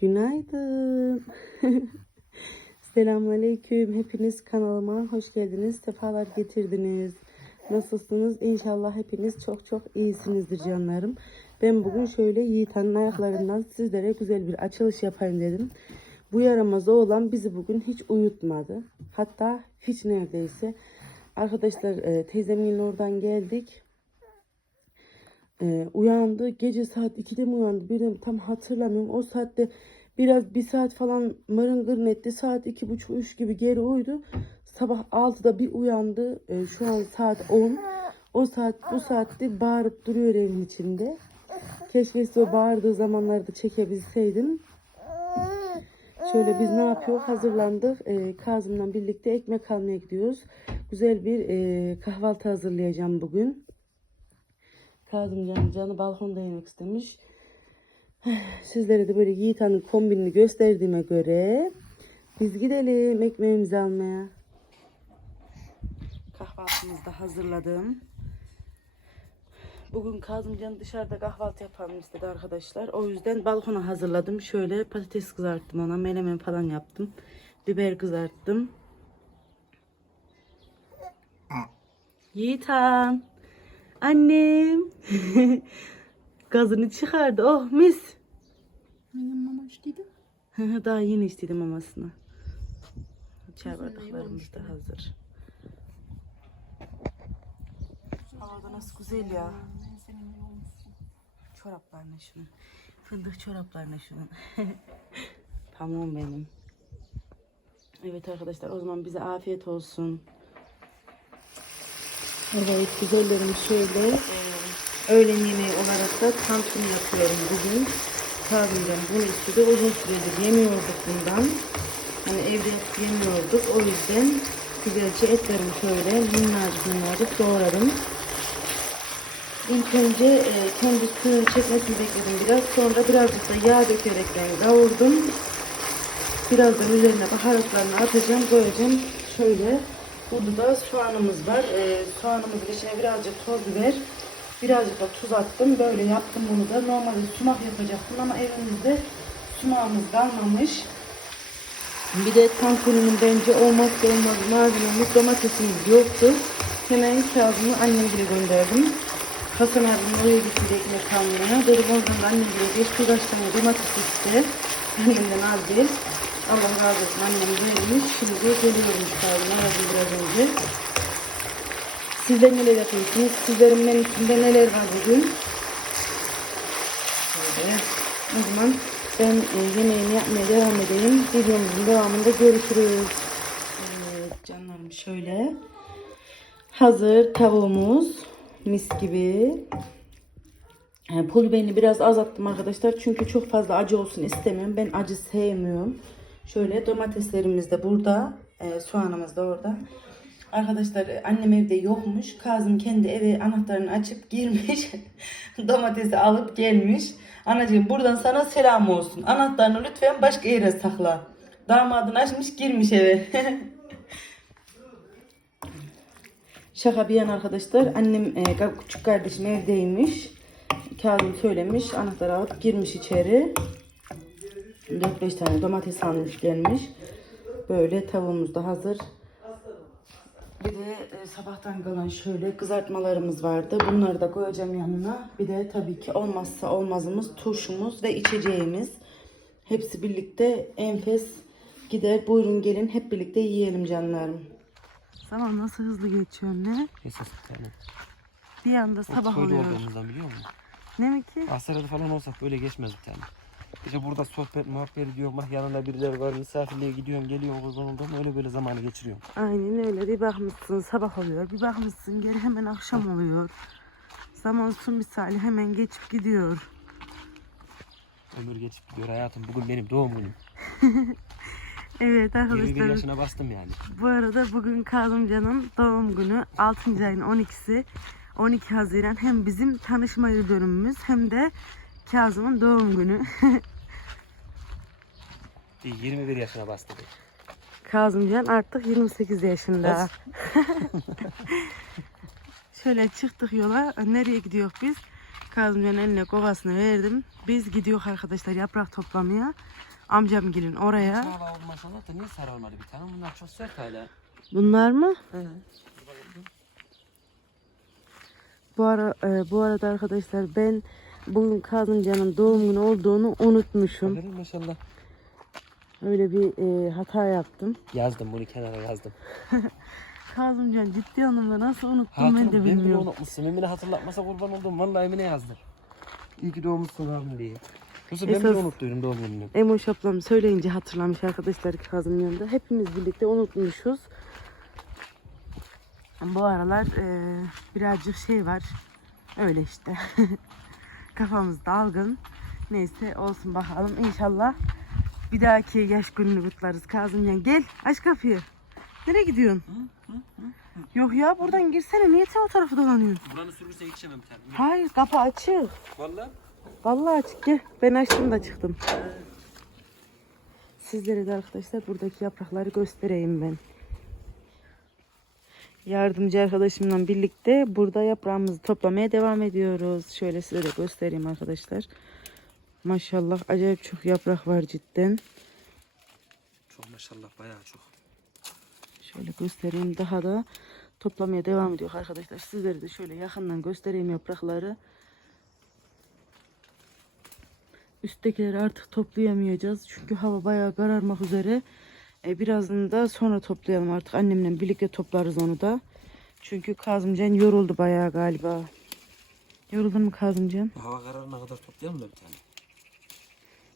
Günaydın. Selamünaleyküm. Hepiniz kanalıma hoş geldiniz. Sefalar getirdiniz. Nasılsınız? İnşallah hepiniz çok çok iyisinizdir canlarım. Ben bugün şöyle Yiğitan'ın ayaklarından sizlere güzel bir açılış yapayım dedim. Bu yaramaz oğlan bizi bugün hiç uyutmadı. Hatta hiç neredeyse. Arkadaşlar e, teyzemin oradan geldik. Ee, uyandı. Gece saat 2'de mi uyandı? Birden tam hatırlamıyorum. O saatte biraz bir saat falan mırıngırın etti. Saat iki buçuk üç gibi geri uyudu. Sabah 6'da bir uyandı. Ee, şu an saat 10. O saat bu saatte bağırıp duruyor evin içinde. Keşke size o bağırdığı zamanlarda çekebilseydim. Şöyle biz ne yapıyor? Hazırlandık. Ee, Kazım'la birlikte ekmek almaya gidiyoruz. Güzel bir e, kahvaltı hazırlayacağım bugün. Kazım canı, canı balkonda yemek istemiş. Sizlere de böyle Yiğit Han'ın kombinini gösterdiğime göre biz gidelim ekmeğimizi almaya. Kahvaltımızı da hazırladım. Bugün Kazımcan dışarıda kahvaltı yapalım istedi arkadaşlar. O yüzden balkona hazırladım. Şöyle patates kızarttım ona. Menemen falan yaptım. Biber kızarttım. Yiğitan. Annem. Gazını çıkardı. Oh mis. Annem mama içtiydi. Daha yeni içtiydim mamasını. Çay bardaklarımız da hazır. Havada nasıl güzel ya. Çoraplarına şunun. Fındık çoraplarına şunun. tamam benim. Evet arkadaşlar o zaman bize afiyet olsun. Evet güzellerim şöyle. öğlen yemeği olarak da tantuni yapıyorum bugün. Kahveden bunu istedi. Uzun süredir yemiyorduk bundan. Hani evde yemiyorduk. O yüzden güzelce etlerimi şöyle minnacık minnacık doğradım. İlk önce e, kendi suyunu çekmesini bekledim biraz. Sonra birazcık da yağ dökerek ben kavurdum. Birazdan üzerine baharatlarını atacağım, koyacağım. Şöyle burada da soğanımız var. E, soğanımızın içine birazcık toz biber, birazcık da tuz attım. Böyle yaptım bunu da. Normalde sumak yapacaktım ama evimizde sumağımız kalmamış. Bir de tantuninin bence olmazsa olmaz malzememiz domatesimiz yoktu. Hemen kağıdını annem bile gönderdim. Hasan abim oraya gitti ekmek almaya. Dedim oradan da annem bile geç tane domates iste. Annemden al bir. Allah razı olsun annem vermiş. Şimdi geliyorum kağıdına aradım biraz önce. Sizler neler yapıyorsunuz? Sizlerin menüsünde neler var bugün? Şöyle. O zaman ben e, yemeğimi yapmaya devam edeyim. Videomuzun devamında görüşürüz. Evet canlarım şöyle. Hazır tavuğumuz. Mis gibi. E, pul biberini biraz azalttım arkadaşlar. Çünkü çok fazla acı olsun istemiyorum. Ben acı sevmiyorum. Şöyle domateslerimiz de burada. E, soğanımız da orada. Arkadaşlar annem evde yokmuş. Kazım kendi eve anahtarını açıp girmiş. Domatesi alıp gelmiş. Anacığım buradan sana selam olsun. Anahtarını lütfen başka yere sakla. Damadını açmış girmiş eve. Şaka bir yana arkadaşlar. Annem e, küçük kardeşim evdeymiş. Kazım söylemiş. Anahtarı alıp girmiş içeri. 4-5 tane domates gelmiş. Böyle tavuğumuz da hazır. Bir de e, sabahtan kalan şöyle kızartmalarımız vardı. Bunları da koyacağım yanına. Bir de tabii ki olmazsa olmazımız turşumuz ve içeceğimiz. Hepsi birlikte enfes gider. Buyurun gelin hep birlikte yiyelim canlarım. Zaman nasıl hızlı geçiyor ne? Esas bir tane. Bir anda sabah oluyor. biliyor musun? Ne mi ki? Asya'da falan olsak böyle geçmez bir tane. İşte burada sohbet muhabbet ediyorum. Bak yanında birileri var. Misafirliğe gidiyorum geliyorum kurban oldum. Öyle böyle zamanı geçiriyorum. Aynen öyle. Bir bakmışsın sabah oluyor. Bir bakmışsın geri hemen akşam oluyor. Zaman su misali hemen geçip gidiyor. Ömür geçip gidiyor hayatım. Bugün benim doğum günüm. Evet 21 arkadaşlar. yaşına bastım yani. Bu arada bugün Kazımcan'ın doğum günü 6. ayın 12'si 12 Haziran hem bizim tanışma yıl dönümümüz hem de Kazım'ın doğum günü. İyi, 21 yaşına bastı. Kazımcan artık 28 yaşında. Şöyle çıktık yola. Nereye gidiyoruz biz? Kazımcan'ın eline kovasını verdim. Biz gidiyor arkadaşlar yaprak toplamaya. Amcam gelin oraya. Çağla olmaz maşallah da niye sarılmadı bir tane? Bunlar çok sert hala. Bunlar mı? He. Bu ara e, bu arada arkadaşlar ben bugün Kazımcan'ın doğum günü olduğunu unutmuşum. Bakın maşallah. Öyle bir e, hata yaptım. Yazdım bunu kenara yazdım. Kazımcan ciddi anlamda nasıl unuttum ben de ben bile bilmiyorum. unutmuşsun. Emine hatırlatmasa kurban oldum. Vallahi Emine yazdım. İyi ki doğmuşsun abim diye. Yoksa ben bile unuttuydum doğum gününü. Emoş ablam söyleyince hatırlamış arkadaşlar Kazımcan'ı da. Hepimiz birlikte unutmuşuz. Bu aralar e, birazcık şey var. Öyle işte. Kafamız dalgın. Neyse olsun bakalım. İnşallah bir dahaki yaş gününü kutlarız. Kazımcan gel aç kapıyı. Nereye gidiyorsun? Yok ya buradan girsene. Niye sen o tarafı dolanıyorsun? Buranı sürürse yetişemem tane. Hayır kapı açık. Vallahi. Vallahi açık gel. Ben açtım da çıktım. Sizlere de arkadaşlar buradaki yaprakları göstereyim ben. Yardımcı arkadaşımla birlikte burada yaprağımızı toplamaya devam ediyoruz. Şöyle size de göstereyim arkadaşlar. Maşallah acayip çok yaprak var cidden. Çok maşallah bayağı çok. Şöyle göstereyim daha da toplamaya devam ediyor arkadaşlar. Sizlere de şöyle yakından göstereyim yaprakları. Üsttekileri artık toplayamayacağız. Çünkü hava bayağı kararmak üzere. E, birazını da sonra toplayalım artık. Annemle birlikte toplarız onu da. Çünkü Kazımcan yoruldu bayağı galiba. Yoruldun mu Kazımcan? Hava kararına kadar toplayalım da bir tane.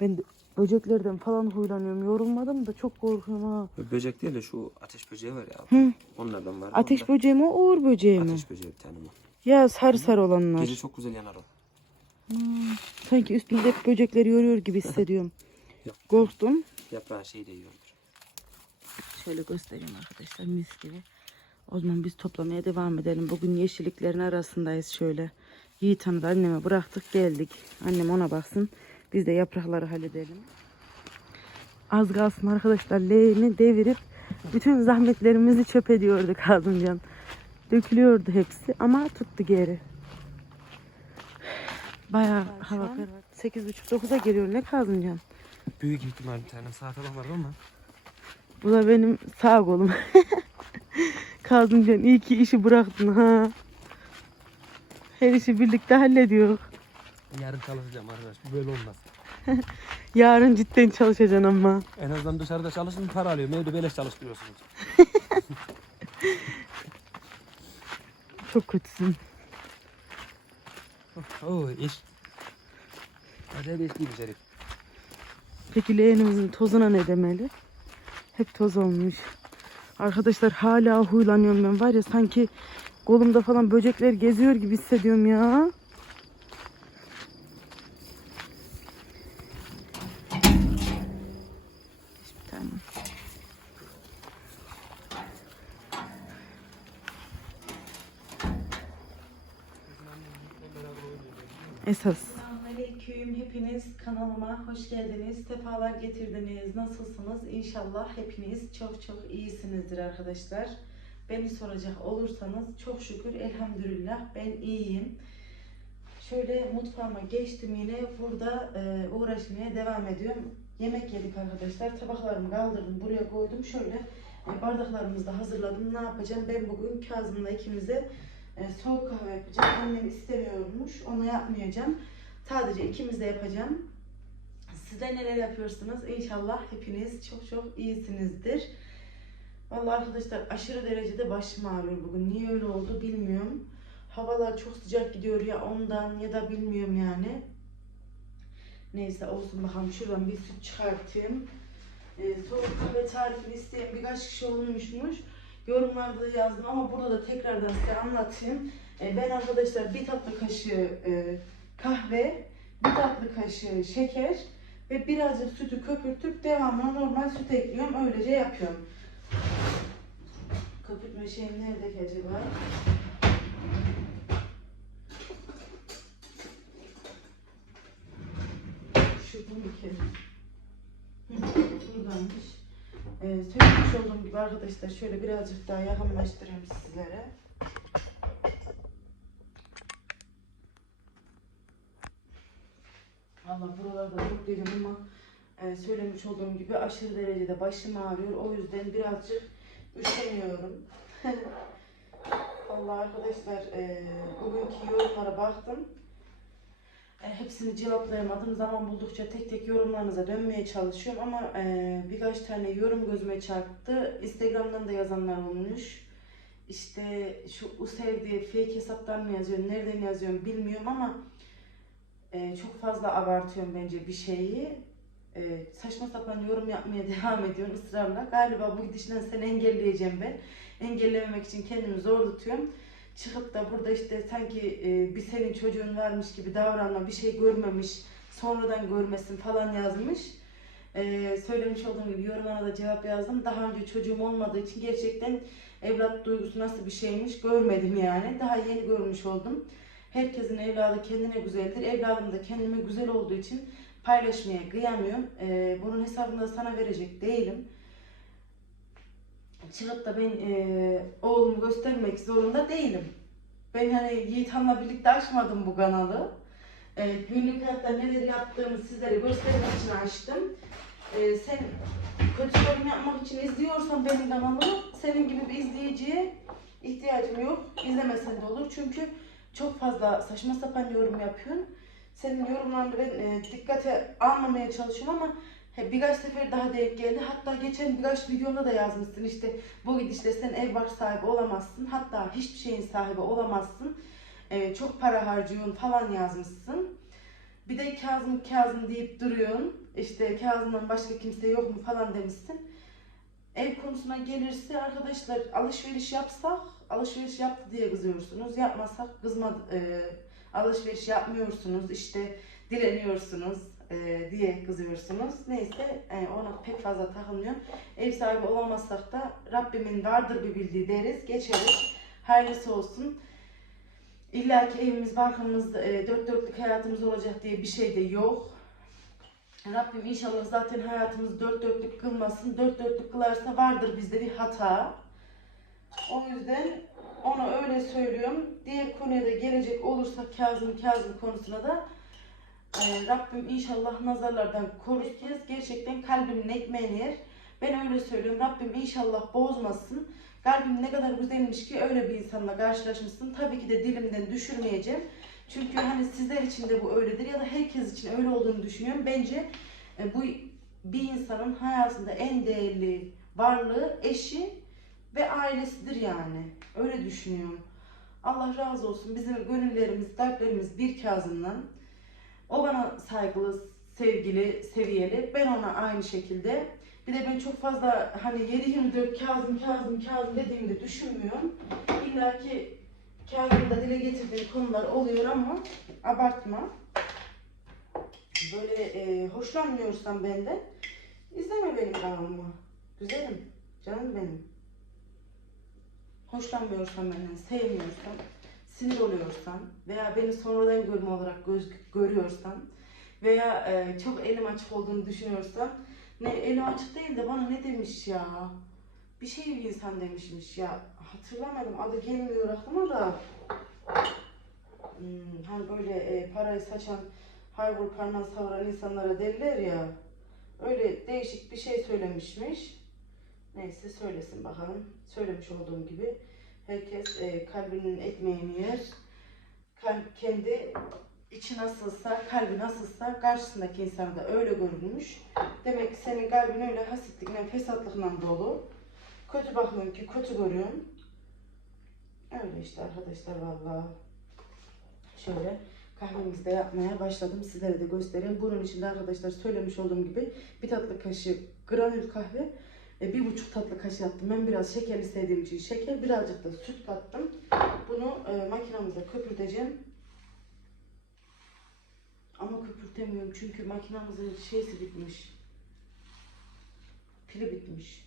Ben de böceklerden falan huylanıyorum. Yorulmadım da çok korkuyorum ha. Böcek değil de şu ateş böceği var ya. Hı. Onlardan var. Ateş Ondan- böceği mi uğur böceği mi? Ateş böceği bir tane mi? Ya sarı sarı olanlar. Gece çok güzel yanar o. Sanki üstümde böcekleri yoruyor gibi hissediyorum. Korktum. Yaprağın şeyi de yiyordur. Şöyle göstereyim arkadaşlar mis gibi. O zaman biz toplamaya devam edelim. Bugün yeşilliklerin arasındayız şöyle. Yiğit Han'ı da anneme bıraktık geldik. Annem ona baksın. Biz de yaprakları halledelim. Az kalsın arkadaşlar leğeni devirip bütün zahmetlerimizi çöp ediyordu Kazımcan. Dökülüyordu hepsi ama tuttu geri. Bayağı hava karardı. 8.30-9'a geliyor ne Kazımcan? Büyük ihtimal bir tane saat var ama. Bu da benim sağ kolum. Kazımcan iyi ki işi bıraktın ha. Her işi birlikte hallediyor. Yarın çalışacağım arkadaş. Bu böyle olmaz. Yarın cidden çalışacaksın ama. En azından dışarıda çalışın para alıyorum. Evde beleş çalıştırıyorsunuz. Çok kötüsün. Oo iş. Acayip eşliymiş herif. Peki leğenimizin tozuna ne demeli? Hep toz olmuş. Arkadaşlar hala huylanıyorum ben var ya sanki kolumda falan böcekler geziyor gibi hissediyorum ya. Esas. Hepiniz kanalıma hoş geldiniz. Sefalar getirdiniz. Nasılsınız? İnşallah hepiniz çok çok iyisinizdir arkadaşlar. Beni soracak olursanız çok şükür elhamdülillah ben iyiyim. Şöyle mutfağıma geçtim yine burada e, uğraşmaya devam ediyorum. Yemek yedik arkadaşlar. Tabaklarımı kaldırdım buraya koydum. Şöyle e, bardaklarımızı da hazırladım. Ne yapacağım? Ben bugün Kazım'la ikimize e, soğuk kahve yapacağım. Annem istemiyormuş. Onu yapmayacağım. Sadece ikimiz de yapacağım. Sizler neler yapıyorsunuz? İnşallah hepiniz çok çok iyisinizdir. Vallahi arkadaşlar aşırı derecede başım ağrıyor bugün. Niye öyle oldu bilmiyorum. Havalar çok sıcak gidiyor ya ondan ya da bilmiyorum yani. Neyse olsun bakalım şuradan bir süt çıkartayım. Ee, soğuk kahve tarifini isteyen birkaç kişi olmuşmuş. Yorumlarda yazdım ama burada da tekrardan size anlatayım. Ee, ben arkadaşlar bir tatlı kaşığı e, kahve, bir tatlı kaşığı şeker ve birazcık sütü köpürtüp devamlı normal süt ekliyorum. Öylece yapıyorum. Köpürtme şeyim nerede ki acaba? Şu bu mu ki? Hı, Buradaymış. Ee, söylemiş olduğum gibi arkadaşlar şöyle birazcık daha yakınlaştırayım sizlere. İnşallah buralarda toplayacağım ama e, söylemiş olduğum gibi aşırı derecede başım ağrıyor. O yüzden birazcık üşeniyorum. Vallahi arkadaşlar e, bugünkü yorumlara baktım. E, hepsini cevaplayamadım. Zaman buldukça tek tek yorumlarınıza dönmeye çalışıyorum ama e, birkaç tane yorum gözüme çarptı. Instagram'dan da yazanlar olmuş. İşte şu Usev diye fake hesaptan mı yazıyorum, nereden yazıyorum bilmiyorum ama e, çok fazla abartıyorum bence bir şeyi. E, saçma sapan yorum yapmaya devam ediyorum ısrarla. Galiba bu gidişten seni engelleyeceğim ben. Engellememek için kendimi zor tutuyorum. Çıkıp da burada işte sanki e, bir senin çocuğun varmış gibi davranma, bir şey görmemiş, sonradan görmesin falan yazmış. E, söylemiş olduğum gibi yorumlara da cevap yazdım. Daha önce çocuğum olmadığı için gerçekten evlat duygusu nasıl bir şeymiş görmedim yani. Daha yeni görmüş oldum. Herkesin evladı kendine güzeldir. Evladım da kendime güzel olduğu için paylaşmaya kıyamıyorum. Ee, bunun hesabını da sana verecek değilim. Çıkıp da ben e, oğlumu göstermek zorunda değilim. Ben hani Yiğitan'la birlikte açmadım bu kanalı. Ee, günlük hayatta neler yaptığımı sizlere göstermek için açtım. Ee, sen kötü yorum yapmak için izliyorsan benim kanalımı senin gibi bir izleyiciye ihtiyacım yok. İzlemesen de olur çünkü çok fazla saçma sapan yorum yapıyorsun. Senin yorumlarını ben e, dikkate almamaya çalışıyorum ama he, birkaç sefer daha denk geldi. Hatta geçen birkaç videomda da yazmışsın işte bu gidişle sen ev bark sahibi olamazsın. Hatta hiçbir şeyin sahibi olamazsın. E, çok para harcıyorsun falan yazmışsın. Bir de Kazım Kazım deyip duruyorsun. İşte Kazım'dan başka kimse yok mu falan demişsin. Ev konusuna gelirse arkadaşlar alışveriş yapsak alışveriş yaptı diye kızıyorsunuz. Yapmasak kızma e, alışveriş yapmıyorsunuz işte dileniyorsunuz e, diye kızıyorsunuz. Neyse e, ona pek fazla takılmıyorum. Ev sahibi olamazsak da Rabbimin vardır bir bildiği deriz. Geçeriz. Hayırlısı olsun. İlla ki evimiz, barkımız, e, dört dörtlük hayatımız olacak diye bir şey de yok. Rabbim inşallah zaten hayatımızı dört dörtlük kılmasın. Dört dörtlük kılarsa vardır bizde bir hata. O yüzden onu öyle söylüyorum. Diğer konuya da gelecek olursak Kazım Kazım konusuna da e, Rabbim inşallah nazarlardan koruyacağız. Gerçekten kalbimin ekmeğini yer. Ben öyle söylüyorum. Rabbim inşallah bozmasın. Kalbim ne kadar güzelmiş ki öyle bir insanla karşılaşmışsın. Tabii ki de dilimden düşürmeyeceğim. Çünkü hani sizler için de bu öyledir ya da herkes için öyle olduğunu düşünüyorum. Bence e, bu bir insanın hayatında en değerli varlığı eşi ve ailesidir yani. Öyle düşünüyorum. Allah razı olsun. Bizim gönüllerimiz, kalplerimiz bir Kazım'dan. O bana saygılı, sevgili, seviyeli. Ben ona aynı şekilde. Bir de ben çok fazla hani 7-24 Kazım, Kazım, Kazım dediğimde düşünmüyorum. İlla ki Kazım'da dile getirdiği konular oluyor ama abartma. Böyle e, hoşlanmıyorsan benden izleme benim kanalımı. Güzelim, canım benim. Hoşlanmıyorsan benden, sevmiyorsan, sinir oluyorsan veya beni sonradan görme olarak göz, görüyorsan veya e, çok elim açık olduğunu düşünüyorsan ne elim açık değil de bana ne demiş ya? Bir şey bir insan demişmiş ya. Hatırlamadım. Adı gelmiyor aklıma da. Hmm, hani böyle e, parayı saçan, harbur parmağı savuran insanlara derler ya. Öyle değişik bir şey söylemişmiş. Neyse söylesin bakalım. Söylemiş olduğum gibi. Herkes e, kalbinin ekmeğini yer. Kalp kendi içi nasılsa, kalbi nasılsa karşısındaki insana da öyle görünmüş. Demek ki senin kalbin öyle hasitlikle, fesatlıkla dolu. Kötü bakmıyorum ki kötü görüyorum. Öyle işte arkadaşlar vallahi. Şöyle kahvemizi de yapmaya başladım. Sizlere de göstereyim. Bunun içinde arkadaşlar söylemiş olduğum gibi bir tatlı kaşığı granül kahve, e, bir buçuk tatlı kaşığı attım. Ben biraz şekerli sevdiğim için şeker, birazcık da süt kattım. Bunu e, makinamızda köpürteceğim. Ama köpürtemiyorum çünkü makinamızın şeysi bitmiş. Pili bitmiş.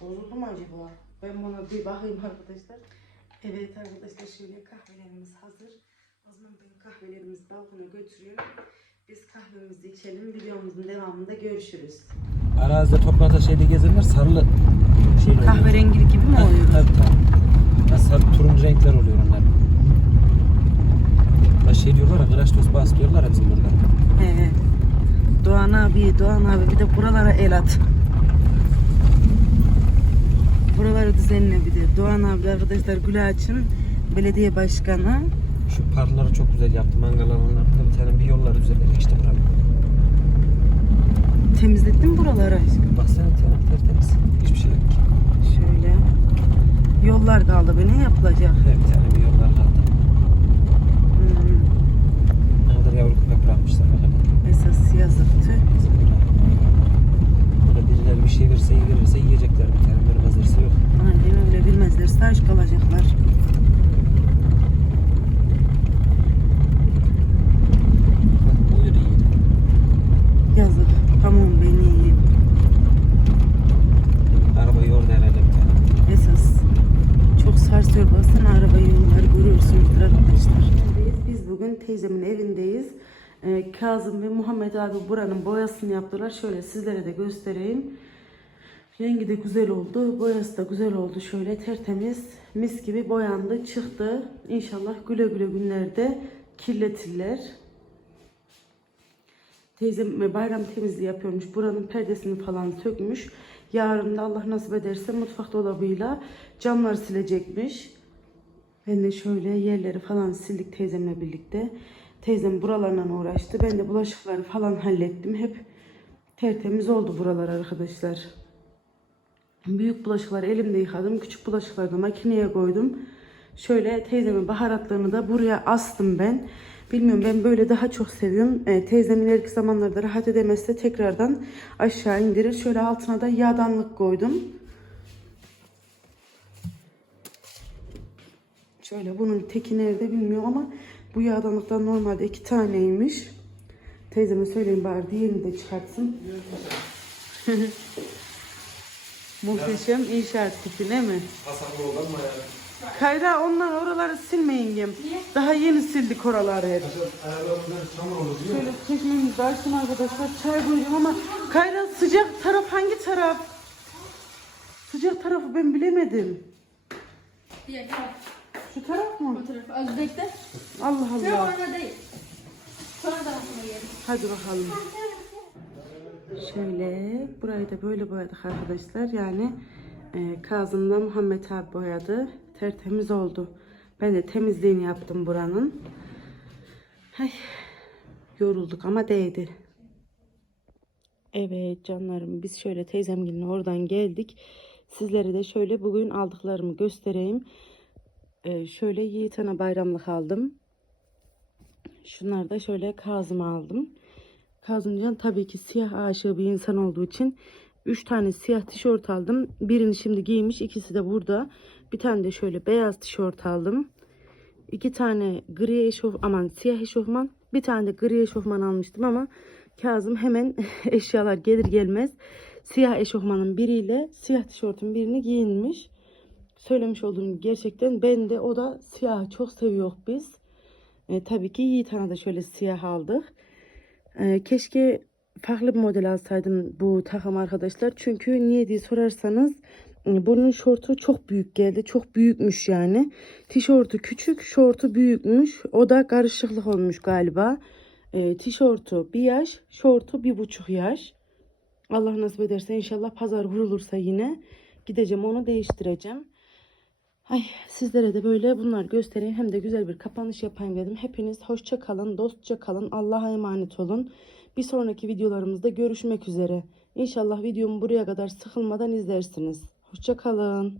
Bozuldu mu acaba? Ben buna bir bakayım arkadaşlar. Evet arkadaşlar şöyle kahvelerimiz hazır. O zaman ben kahvelerimizi balkona götürüyorum. Biz kahvemizi içelim. Videomuzun devamında görüşürüz. Arazide toplansa şeyde gezerler sarılı şeyler oluyor. Kahverengi gibi mi oluyor? Tabii tabii. Ya sarı turuncu renkler oluyor onlar. Ya şey diyorlar ya kıraç toz bas diyorlar ya bizim burada. He. Doğan abi, Doğan abi bir de buralara el at. Buraları düzenle bir de. Doğan abi arkadaşlar Gülaç'ın belediye başkanı. Şu parları çok güzel yaptı. Mangal alanlarında bir tane bir yollar üzerine geçti buranın. Temizlettin mi buraları? Baksana tane tertemiz. Hiçbir şey yok ki. Şöyle. Yollar kaldı be ne yapılacak? He, bir tane bir yollar kaldı. Hmm, Ne kadar yavru köpek bırakmışlar esas yazıktı. Burada birileri bir şey verirse iyi verirse yiyecekler bir tane. Vermezlerse yok. Aynen öyle bilmezlerse aç kalacaklar. Bak bu yürü iyiydi. Yazık. Tamam beni iyi. Arabayı orada herhalde bir tane. Esas çok sarsıyor baksana araba yolları görüyorsunuzdur arkadaşlar. Biz bugün teyzemin evindeyiz. Ee, Kazım ve Muhammed abi buranın boyasını yaptılar. Şöyle sizlere de göstereyim. Rengi de güzel oldu. Boyası da güzel oldu. Şöyle tertemiz mis gibi boyandı çıktı. İnşallah güle güle günlerde kirletirler. Teyzem bayram temizliği yapıyormuş. Buranın perdesini falan sökmüş. Yarın da Allah nasip ederse mutfak dolabıyla camları silecekmiş. Ben de şöyle yerleri falan sildik teyzemle birlikte. Teyzem buralarla uğraştı. Ben de bulaşıkları falan hallettim. Hep tertemiz oldu buralar arkadaşlar. Büyük bulaşıkları elimde yıkadım. Küçük bulaşıkları da makineye koydum. Şöyle teyzemin baharatlarını da buraya astım ben. Bilmiyorum ben böyle daha çok seviyorum. E, teyzem ileriki zamanlarda rahat edemezse tekrardan aşağı indirir. Şöyle altına da yağdanlık koydum. Şöyle bunun teki nerede bilmiyorum ama bu yağdanlıktan normalde iki taneymiş. Teyzeme söyleyeyim bari diğerini de çıkartsın. Muhteşem inşaat tipi değil mi? Hasarlı. Kayra onlar oraları silmeyin yem. Daha yeni sildik oraları hep. Şöyle çekmemizi açtım arkadaşlar. Çay koyacağım ama Kayra sıcak taraf hangi taraf? Sıcak tarafı ben bilemedim. Diğer taraf. Şu taraf mı? Bu taraf. Özdek'te. Allah Yok Allah. orada değil. Sonra tarafına gelin. Hadi bakalım. Şöyle burayı da böyle boyadık arkadaşlar. Yani e, Kazım'la Muhammed abi boyadı. Tertemiz oldu. Ben de temizliğini yaptım buranın. Ay, yorulduk ama değdi. Evet canlarım biz şöyle teyzemgilin oradan geldik. Sizlere de şöyle bugün aldıklarımı göstereyim. E, şöyle Yiğit Ana bayramlık aldım. Şunları da şöyle Kazım'a aldım. Kazımcan tabii ki siyah aşığı bir insan olduğu için 3 tane siyah tişört aldım. Birini şimdi giymiş. ikisi de burada. Bir tane de şöyle beyaz tişört aldım. İki tane gri eşof aman siyah eşofman. Bir tane de gri eşofman almıştım ama Kazım hemen eşyalar gelir gelmez siyah eşofmanın biriyle siyah tişörtün birini giyinmiş. Söylemiş olduğum gerçekten ben de o da siyah çok seviyor biz. E, tabii ki Yiğit Han'a da şöyle siyah aldık. E, keşke farklı bir model alsaydım bu takım arkadaşlar. Çünkü niye diye sorarsanız e, bunun şortu çok büyük geldi. Çok büyükmüş yani. Tişörtü küçük, şortu büyükmüş. O da karışıklık olmuş galiba. E, tişörtü bir yaş, şortu bir buçuk yaş. Allah nasip ederse inşallah pazar vurulursa yine gideceğim onu değiştireceğim. Ay sizlere de böyle bunlar göstereyim hem de güzel bir kapanış yapayım dedim. Hepiniz hoşça kalın, dostça kalın, Allah'a emanet olun. Bir sonraki videolarımızda görüşmek üzere. İnşallah videomu buraya kadar sıkılmadan izlersiniz. Hoşça kalın.